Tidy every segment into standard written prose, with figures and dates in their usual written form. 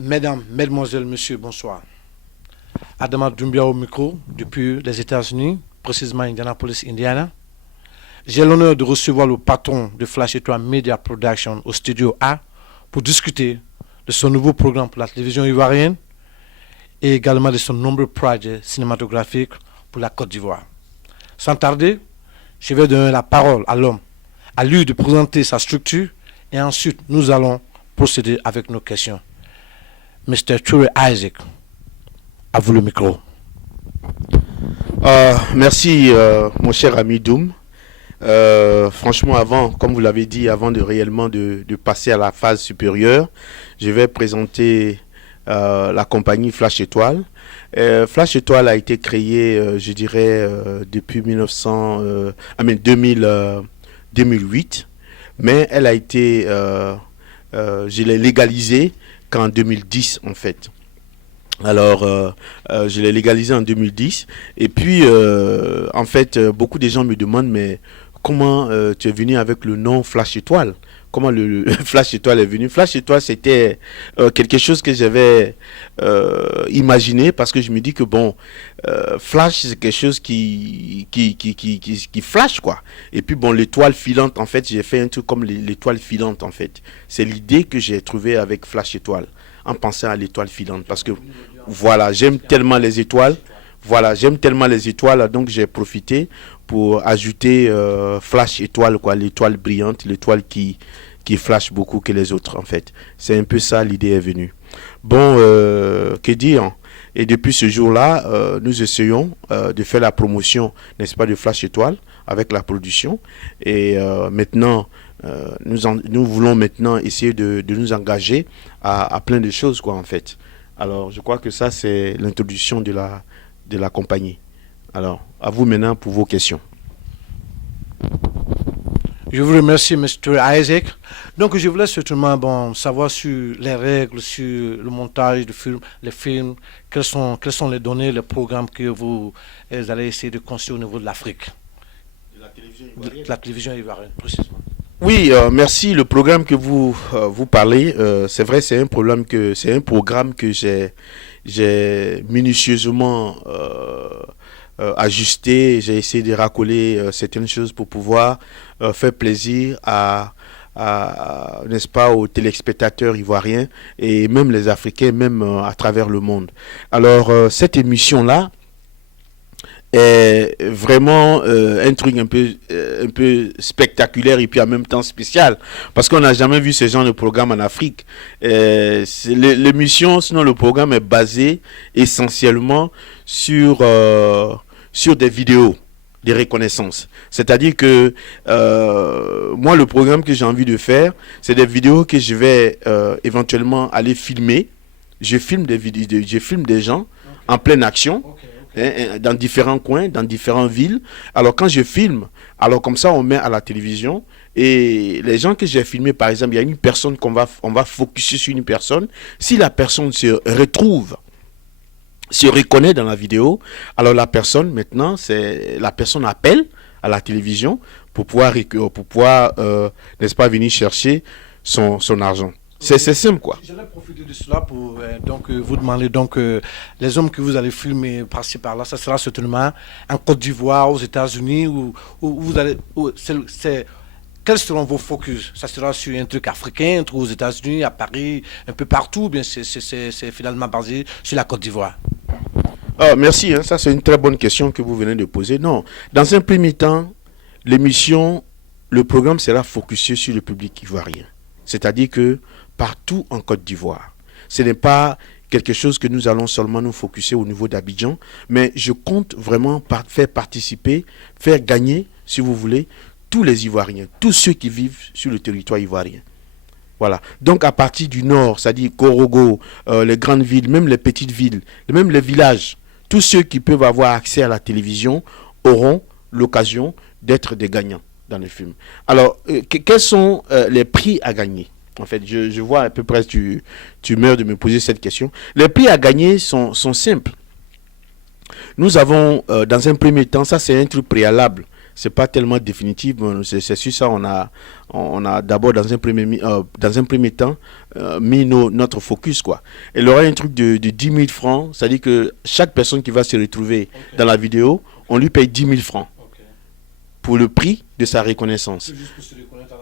Mesdames, Mesdemoiselles, Messieurs, bonsoir. Adama Doumbia au micro, depuis les États-Unis, précisément Indianapolis, Indiana. J'ai l'honneur de recevoir le patron de Flash Étoile Media Production au studio A pour discuter de son nouveau programme pour la télévision ivoirienne et également de son nombreux projets cinématographiques pour la Côte d'Ivoire. Sans tarder, je vais donner la parole à l'homme, à lui de présenter sa structure et ensuite nous allons procéder avec nos questions. Mr. Toure Isaac, à vous le micro. Merci mon cher ami Doom. Franchement, avant, comme vous l'avez dit, avant de réellement de passer à la phase supérieure, je vais présenter la compagnie Flash Étoile. Flash Étoile a été créée, je dirais, depuis 2008, mais elle a été, je l'ai légalisée qu'en 2010 en fait. Alors, je l'ai légalisé en 2010. Et puis, en fait, beaucoup de gens me demandent, mais comment tu es venu avec le nom Flash Étoile? Comment le Flash Étoile est venu? Flash Étoile, c'était quelque chose que j'avais imaginé parce que je me dis que, bon, Flash, c'est quelque chose qui flash, quoi. Et puis, bon, l'étoile filante, en fait, j'ai fait un truc comme l'étoile filante, en fait. C'est l'idée que j'ai trouvée avec Flash Étoile, en pensant à l'étoile filante. Parce que, voilà, j'aime tellement les étoiles. Voilà, j'aime tellement les étoiles, donc j'ai profité pour ajouter Flash Étoile, quoi, l'étoile brillante, l'étoile qui flash beaucoup que les autres, en fait. C'est un peu ça, l'idée est venue. Bon, que dire? Et depuis ce jour-là, nous essayons de faire la promotion, n'est-ce pas, de Flash Étoile avec la production. Et maintenant, nous voulons maintenant essayer de nous engager à plein de choses, quoi, en fait. Alors, je crois que ça, c'est l'introduction de la compagnie. Alors, à vous maintenant pour vos questions. Je vous remercie, Mr. Isaac. Donc, je voulais certainement savoir sur les règles, sur le montage du film, les films, quelles sont les données, les programmes que vous allez essayer de construire au niveau de l'Afrique. De la télévision ivoirienne, précisément. Oui, merci. Le programme que vous parlez, c'est vrai, c'est un programme que j'ai minutieusement ajusté. J'ai essayé de racoler certaines choses pour pouvoir faire plaisir n'est-ce pas, aux téléspectateurs ivoiriens et même les Africains, même à travers le monde. Alors, cette émission-là est vraiment un truc un peu spectaculaire et puis en même temps spécial parce qu'on n'a jamais vu ce genre de programme en Afrique. L'émission, sinon le programme est basé essentiellement sur des vidéos de reconnaissance. C'est-à-dire que moi, le programme que j'ai envie de faire, c'est des vidéos que je vais éventuellement aller filmer. Je filme des gens en pleine action. Dans différents coins, dans différentes villes. Alors quand je filme, alors comme ça on met à la télévision et les gens que j'ai filmés, par exemple, il y a une personne on va focuser sur une personne. Si la personne se reconnaît dans la vidéo, alors la personne maintenant, la personne appelle à la télévision pour pouvoir n'est-ce pas, venir chercher son argent. C'est simple, quoi. J'allais profiter de cela pour vous demander les hommes que vous allez filmer par-ci par-là, ça sera certainement en Côte d'Ivoire, aux États-Unis, ou vous allez. Quels seront vos focus? Ça sera sur un truc africain, aux États-Unis, à Paris, un peu partout, ou bien c'est finalement basé sur la Côte d'Ivoire? Merci, ça c'est une très bonne question que vous venez de poser. Non, dans un premier temps, le programme sera focusé sur le public ivoirien. C'est-à-dire que partout en Côte d'Ivoire. Ce n'est pas quelque chose que nous allons seulement nous focuser au niveau d'Abidjan, mais je compte vraiment faire participer, faire gagner, si vous voulez, tous les Ivoiriens, tous ceux qui vivent sur le territoire ivoirien. Voilà. Donc à partir du nord, c'est-à-dire Korogo, les grandes villes, même les petites villes, même les villages, tous ceux qui peuvent avoir accès à la télévision auront l'occasion d'être des gagnants dans le film. Alors, quels sont les prix à gagner? En fait, je vois à peu près, tu meurs de me poser cette question. Les prix à gagner sont simples. Nous avons, dans un premier temps, ça c'est un truc préalable. c'est pas tellement définitif. C'est sur ça on a d'abord dans un premier temps mis notre focus, quoi. Il y aura un truc de 10 000 francs, c'est-à-dire que chaque personne qui va se retrouver dans la vidéo, on lui paye 10 000 francs pour le prix de sa reconnaissance.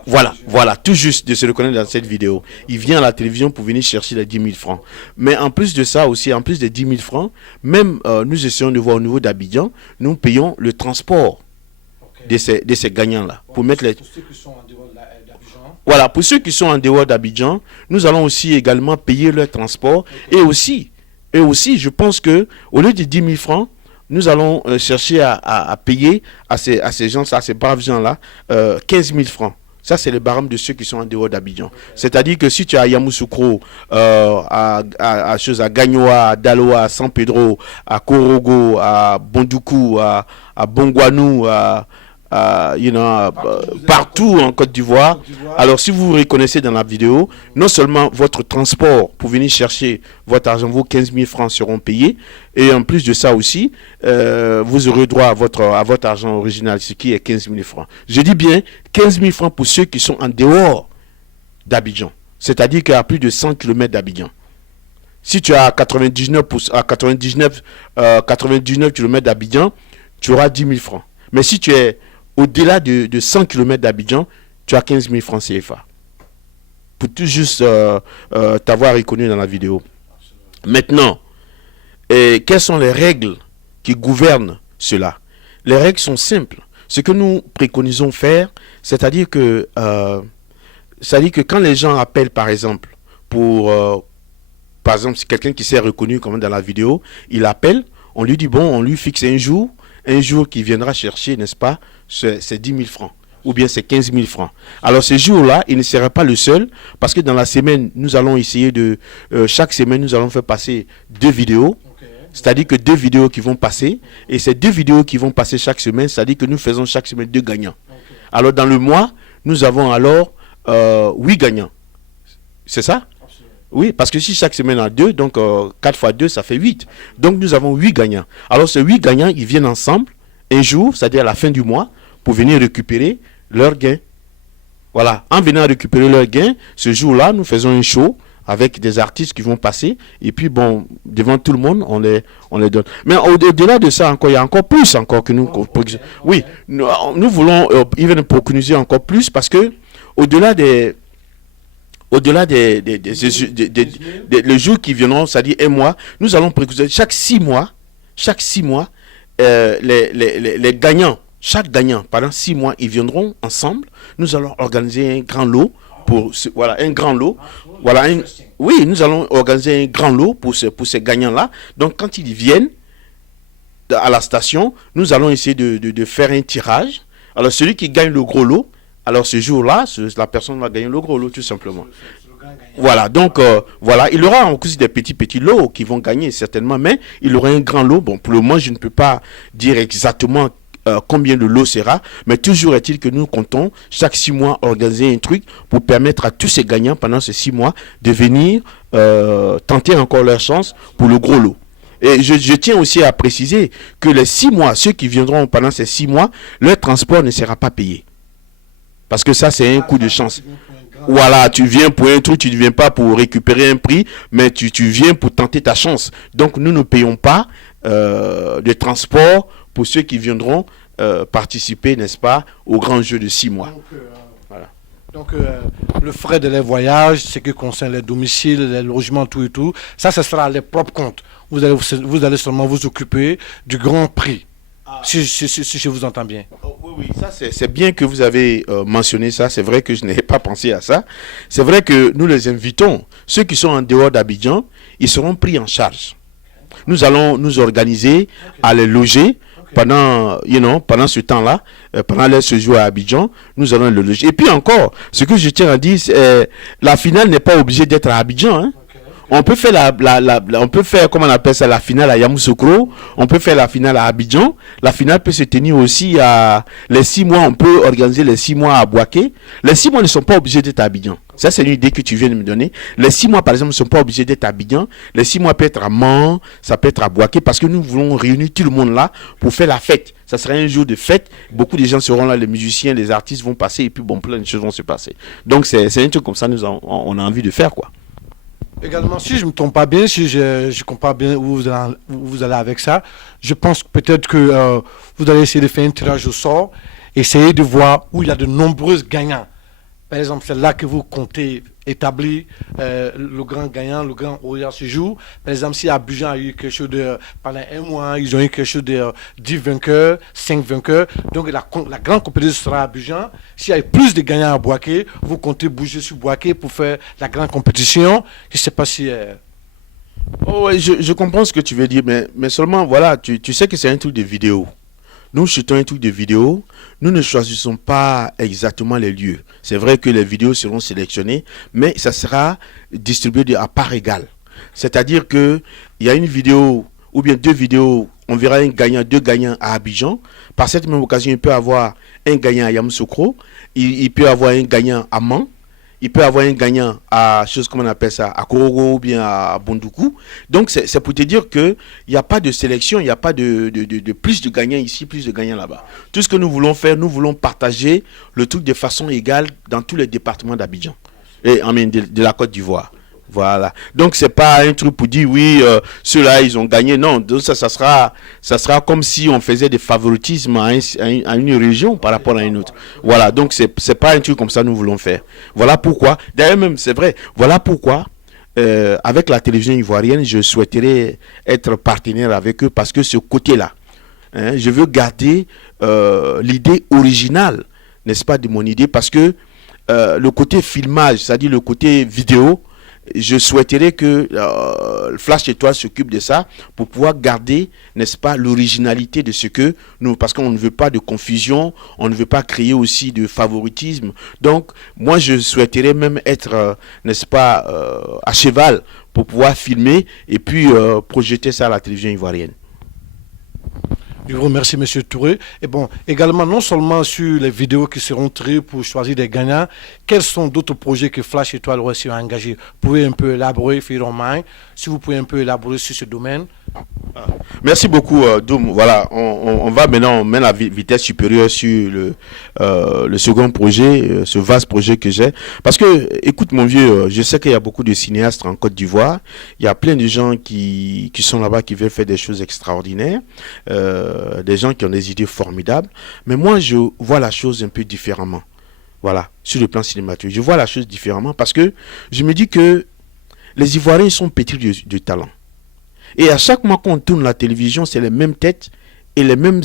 Voilà, tout juste de se reconnaître dans cette vidéo. Il vient à la télévision pour venir chercher les 10 000 francs. Mais en plus de ça aussi, en plus des 10 000 francs, même nous essayons de voir au niveau d'Abidjan, nous payons le transport de ces gagnants-là. Pour mettre les... Pour ceux qui sont en dehors d'Abidjan. Voilà, pour ceux qui sont en dehors d'Abidjan, nous allons aussi également payer leur transport. Et aussi, je pense que au lieu de 10 000 francs, nous allons chercher à payer à ces gens, à ces braves gens-là, 15 000 francs. Ça, c'est le barème de ceux qui sont en dehors d'Abidjan. C'est-à-dire que si tu es à Yamoussoukro, à Gagnoa, à Daloa, à San Pedro, à Korogo, à Bondoukou, à Bongwanou, partout en Côte d'Ivoire. Alors, si vous vous reconnaissez dans la vidéo, non seulement votre transport pour venir chercher votre argent, vos 15 000 francs seront payés, et en plus de ça aussi, vous aurez droit à votre argent original, ce qui est 15 000 francs. Je dis bien 15 000 francs pour ceux qui sont en dehors d'Abidjan, c'est-à-dire qu'à plus de 100 km d'Abidjan. Si tu es à 99 km d'Abidjan, tu auras 10 000 francs. Mais si tu es au-delà de 100 km d'Abidjan, tu as 15 000 francs CFA. Pour tout juste t'avoir reconnu dans la vidéo. Maintenant, quelles sont les règles qui gouvernent cela? Les règles sont simples. Ce que nous préconisons faire, c'est-à-dire que quand les gens appellent, par exemple, par exemple, si quelqu'un qui s'est reconnu comme dans la vidéo, il appelle, on lui dit, on lui fixe un jour qui viendra chercher, n'est-ce pas, c'est 10 000 francs, ou bien c'est 15 000 francs. Alors ce jour-là, il ne sera pas le seul, parce que dans la semaine, nous allons essayer chaque semaine, nous allons faire passer 2 vidéos, c'est-à-dire que 2 vidéos qui vont passer, et ces 2 vidéos qui vont passer chaque semaine, c'est-à-dire que nous faisons chaque semaine 2 gagnants. Alors dans le mois, nous avons alors 8 gagnants. C'est ça? Oui, parce que si chaque semaine a 2, donc 4 fois 2, ça fait 8. Donc nous avons 8 gagnants. Alors ces 8 gagnants, ils viennent ensemble un jour, c'est-à-dire à la fin du mois, pour venir récupérer leur gain. Voilà, en venant récupérer leur gain, ce jour-là, nous faisons un show avec des artistes qui vont passer. Et puis devant tout le monde, on les donne. Mais au-delà de ça, il y a encore plus que nous. Oui, nous voulons préconiser encore plus parce que au-delà des les jours qui viendront, c'est-à-dire un mois, nous allons préconiser chaque 6 mois, les gagnants, chaque gagnant, pendant 6 mois, ils viendront ensemble. Nous allons organiser un grand lot oui, nous allons organiser un grand lot pour ces gagnants-là. Donc, quand ils viennent à la station, nous allons essayer de faire un tirage. Alors, celui qui gagne le gros lot, alors ce jour-là, la personne va gagner le gros lot, tout simplement. Voilà, donc, il y aura aussi des petits lots qui vont gagner, certainement, mais il y aura un grand lot. Bon, pour le moment, je ne peux pas dire exactement combien le lot sera, mais toujours est-il que nous comptons chaque 6 mois organiser un truc pour permettre à tous ces gagnants pendant ces 6 mois de venir tenter encore leur chance pour le gros lot. Et je tiens aussi à préciser que les 6 mois, ceux qui viendront pendant ces 6 mois, leur transport ne sera pas payé. Parce que ça, c'est un coup de chance. Voilà, tu viens pour un truc, tu ne viens pas pour récupérer un prix, mais tu viens pour tenter ta chance. Donc, nous ne payons pas de transport pour ceux qui viendront participer, n'est-ce pas, au grand jeu de 6 mois. Donc, le frais de les voyages, ce qui concerne les domiciles, les logements, tout et tout, ça, ce sera les propres comptes. Vous allez seulement vous occuper du grand prix. Si je vous entends bien. Oui, ça c'est bien que vous avez mentionné ça. C'est vrai que je n'ai pas pensé à ça. C'est vrai que nous les invitons. Ceux qui sont en dehors d'Abidjan, ils seront pris en charge. Nous allons nous organiser à les loger pendant ce temps-là, pendant leur séjour à Abidjan. Nous allons les loger. Et puis encore, ce que je tiens à dire, la finale n'est pas obligée d'être à Abidjan, hein. On peut faire on peut faire, comment on appelle ça, la finale à Yamoussoukro. On peut faire la finale à Abidjan. La finale peut se tenir aussi les 6 mois. On peut organiser les 6 mois à Bouaké. Les 6 mois ne sont pas obligés d'être à Abidjan. Ça, c'est une idée que tu viens de me donner. Les 6 mois, par exemple, ne sont pas obligés d'être à Abidjan. Les 6 mois peuvent être à Mans, ça peut être à Bouaké, parce que nous voulons réunir tout le monde là pour faire la fête. Ça sera un jour de fête. Beaucoup de gens seront là, les musiciens, les artistes vont passer, et puis bon, plein de choses vont se passer. Donc, c'est un truc comme ça, on a envie de faire, quoi. Également, si je ne me trompe pas bien, si je comprends bien où vous allez avec ça, je pense peut-être que vous allez essayer de faire un tirage au sort, essayer de voir où il y a de nombreux gagnants. Par exemple, c'est là que vous comptez établir le grand gagnant, le grand lauréat ce jour. Par exemple, si Abidjan a eu quelque chose de, pendant un mois, ils ont eu quelque chose de 10 vainqueurs, 5 vainqueurs. Donc la grande compétition sera à Abidjan. S'il y a plus de gagnants à Bouaké, vous comptez bouger sur Bouaké pour faire la grande compétition. Je ne sais pas si... Oh, ouais, je comprends ce que tu veux dire, mais seulement, voilà, tu sais que c'est un truc de vidéo. Nous shootons un truc de vidéo, nous ne choisissons pas exactement les lieux. C'est vrai que les vidéos seront sélectionnées, mais ça sera distribué à part égale. C'est-à-dire qu'il y a une vidéo ou bien 2 vidéos, on verra un gagnant, 2 gagnants à Abidjan. Par cette même occasion, il peut y avoir un gagnant à Yamoussoukro, il peut y avoir un gagnant à Mans, il peut avoir un gagnant à comment on appelle ça, à Korogo ou bien à Bondoukou. Donc c'est pour te dire que il n'y a pas de sélection, il n'y a pas de plus de gagnants ici, plus de gagnants là-bas. Tout ce que nous voulons faire, nous voulons partager le truc de façon égale dans tous les départements d'Abidjan et de la Côte d'Ivoire. Voilà. Donc c'est pas un truc pour dire oui, ceux-là ils ont gagné. Non, donc ça sera comme si on faisait des favoritismes à une région par rapport à une autre. Voilà. Donc c'est pas un truc comme ça que nous voulons faire. Voilà pourquoi. D'ailleurs même c'est vrai. Voilà pourquoi avec la télévision ivoirienne, je souhaiterais être partenaire avec eux parce que ce côté-là, je veux garder l'idée originale, n'est-ce pas, de mon idée, parce que le côté filmage, c'est-à-dire le côté vidéo, je souhaiterais que Flash Étoile s'occupe de ça pour pouvoir garder, n'est-ce pas, l'originalité de ce que nous, parce qu'on ne veut pas de confusion, on ne veut pas créer aussi de favoritisme. Donc, moi, je souhaiterais même être, n'est-ce pas, à cheval pour pouvoir filmer et puis projeter ça à la télévision ivoirienne. Je vous remercie, M. Touré. Et bon, également, non seulement sur les vidéos qui seront tirées pour choisir des gagnants, quels sont d'autres projets que Flash Étoile aurait su engager? Vous pouvez un peu élaborer, si vous pouvez un peu élaborer sur ce domaine. Merci beaucoup, Doum. Voilà, on va maintenant mettre la vitesse supérieure sur le second projet, ce vaste projet que j'ai. Parce que, écoute mon vieux, je sais qu'il y a beaucoup de cinéastes en Côte d'Ivoire. Il y a plein de gens qui sont là-bas, qui veulent faire des choses extraordinaires. Des gens qui ont des idées formidables. Mais moi, je vois la chose un peu différemment. Voilà, sur le plan cinématographique. Je vois la chose différemment parce que je me dis que les Ivoiriens sont pétris de talent. Et à chaque mois qu'on tourne la télévision, c'est les mêmes têtes et les mêmes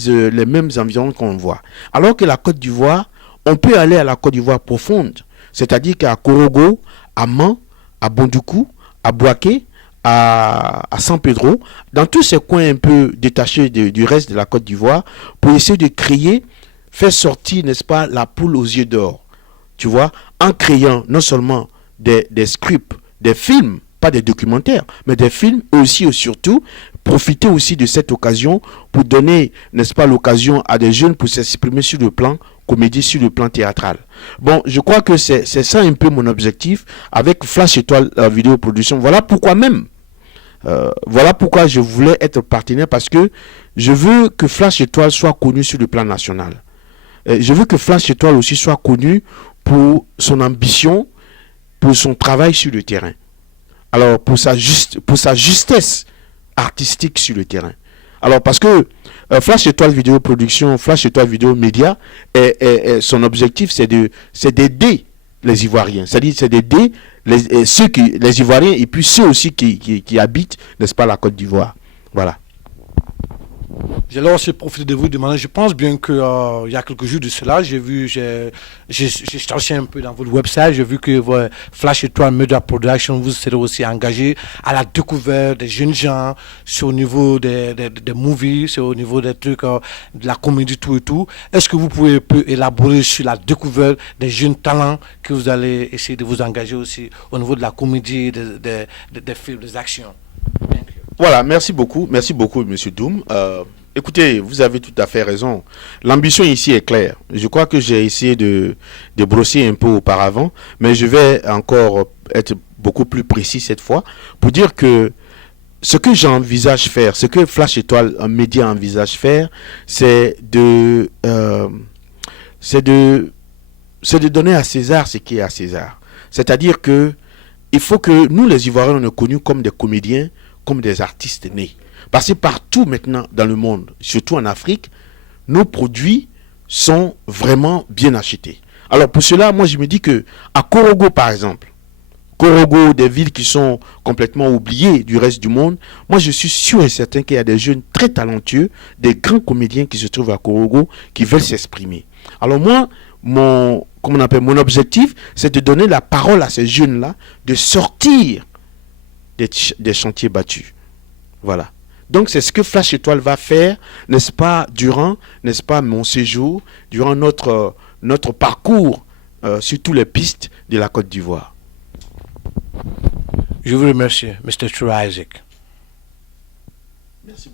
environnements qu'on voit. Alors que la Côte d'Ivoire, on peut aller à la Côte d'Ivoire profonde. C'est-à-dire qu'à Korogo, à Mans, à Bondoukou, à Bouaké, à San Pedro, dans tous ces coins un peu détachés du reste de la Côte d'Ivoire, pour essayer de créer, faire sortir, n'est-ce pas, la poule aux yeux d'or. Tu vois, en créant non seulement des scripts, des films, pas des documentaires, mais des films, et aussi et surtout, profiter aussi de cette occasion pour donner, n'est-ce pas, l'occasion à des jeunes pour s'exprimer sur le plan comédie, sur le plan théâtral. Bon, je crois que c'est ça un peu mon objectif avec Flash Étoile Vidéo Production. Voilà pourquoi même. Voilà pourquoi je voulais être partenaire, parce que je veux que Flash Étoile soit connu sur le plan national. Je veux que Flash Étoile aussi soit connu pour son ambition, pour son travail sur le terrain. Alors, pour sa justesse artistique sur le terrain. Alors, parce que Flash Étoile Vidéo Production, Flash Étoile Vidéo Média, son objectif, c'est d'aider les Ivoiriens. C'est-à-dire, c'est d'aider les Ivoiriens et puis ceux aussi qui habitent, n'est-ce pas, la Côte d'Ivoire. Voilà. J'ai là aussi profité de vous demander, je pense bien qu'il y a quelques jours de cela, j'ai cherché un peu dans votre website, j'ai vu que Flash Étoile Media Production, vous serez aussi engagé à la découverte des jeunes gens, c'est au niveau des movies, c'est au niveau des trucs, de la comédie, tout et tout. Est-ce que vous pouvez un peu élaborer sur la découverte des jeunes talents que vous allez essayer de vous engager aussi au niveau de la comédie, des films, des actions? Voilà, merci beaucoup, M. Doum. Écoutez, vous avez tout à fait raison. L'ambition ici est claire. Je crois que j'ai essayé de brosser un peu auparavant, mais je vais encore être beaucoup plus précis cette fois pour dire que ce que j'envisage faire, ce que Flash Étoile, un média envisage faire, c'est c'est de, c'est de donner à César ce qui est à César. C'est-à-dire que il faut que nous, les Ivoiriens, on est connus comme des comédiens, comme des artistes nés. Parce que partout maintenant dans le monde, surtout en Afrique, nos produits sont vraiment bien achetés. Alors pour cela, moi je me dis que à Korogo par exemple, Korogo, des villes qui sont complètement oubliées du reste du monde, moi je suis sûr et certain qu'il y a des jeunes très talentueux, des grands comédiens qui se trouvent à Korogo, qui veulent s'exprimer. Alors moi, mon objectif, c'est de donner la parole à ces jeunes-là, de sortir des chantiers battus. Voilà. Donc c'est ce que Flash Étoile va faire, n'est-ce pas, durant, n'est-ce pas, mon séjour, durant notre parcours sur toutes les pistes de la Côte d'Ivoire. Je vous remercie, Mr. True Isaac. Merci.